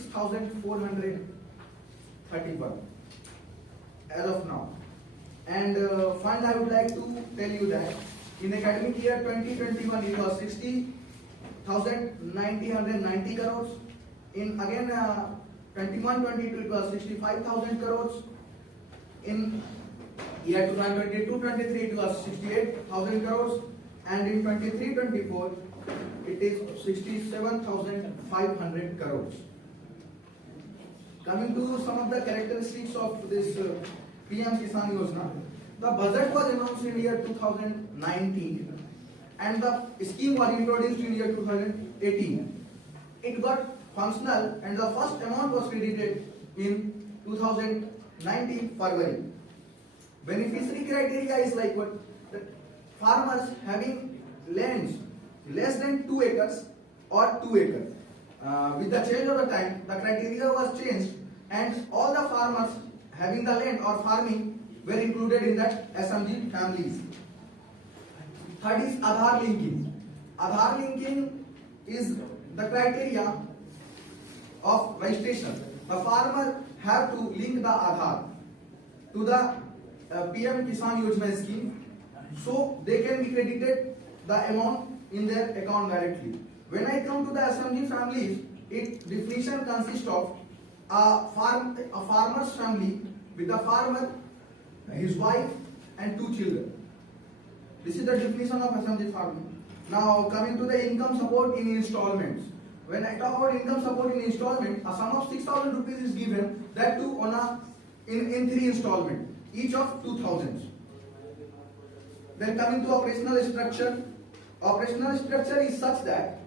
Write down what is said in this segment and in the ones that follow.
6,431 as of now. And fund, I would like to tell you that in academic year 2021 it was 60,990 crores. In again 21-22 it was 65,000 crores. In year 2022-23 it was 68,000 crores, and in 23-24 it is 67,500 crores. Coming to some of the characteristics of this PM Kisan Yojana, the budget was announced in year 2019 and the scheme was introduced in year 2018. It got functional and the first amount was credited in 2019 February. Beneficiary criteria is like what? The farmers having lands less than 2 acres or 2 acres. With the change of the time, the criteria was changed and all the farmers having the land or farming were included in that SMG families. Third is Aadhaar linking. Aadhaar linking is the criteria of registration. The farmer have to link the Aadhaar to the PM Kisan Yojana scheme, so they can be credited the amount in their account directly. When I come to the SMG families, its definition consists of a farmer's family with the farmer, his wife and 2 children. This is the definition of SMG farming. Now coming to the income support in installments. When I talk about income support in installment, a sum of 6,000 rupees is given, that too on in 3 installments, each of 2,000. Then coming to operational structure. Operational structure is such that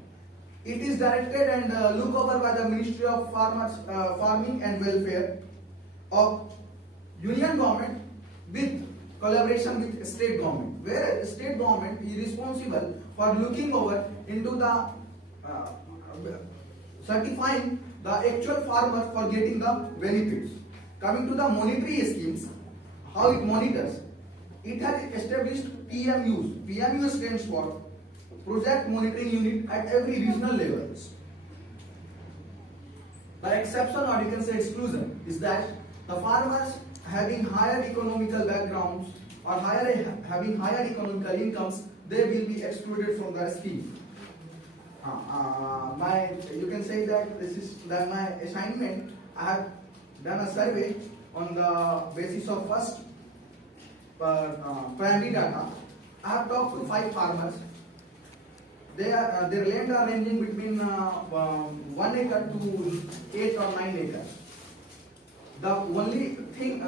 it is directed and looked over by the Ministry of Farming and Welfare of Union Government with collaboration with state government, where state government is responsible for looking over into the certifying the actual farmer for getting the benefits. Coming to the monetary schemes, how it monitors. It has established PMUs. PMU stands for Project Monitoring Unit at every regional level. The exception, or you can say exclusion, is that the farmers having higher economical backgrounds or having higher economical incomes, they will be excluded from the scheme. You can say that this is my assignment. I have done a survey on the basis of first primary data. I have talked to 5 farmers. Their land are ranging between 1 acre to 8 or 9 acres. The only thing,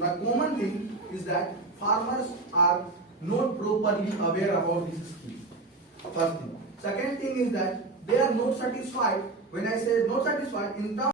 the common thing is that farmers are not properly aware about this scheme. First thing. Second thing is that they are not satisfied. When I say not satisfied, in terms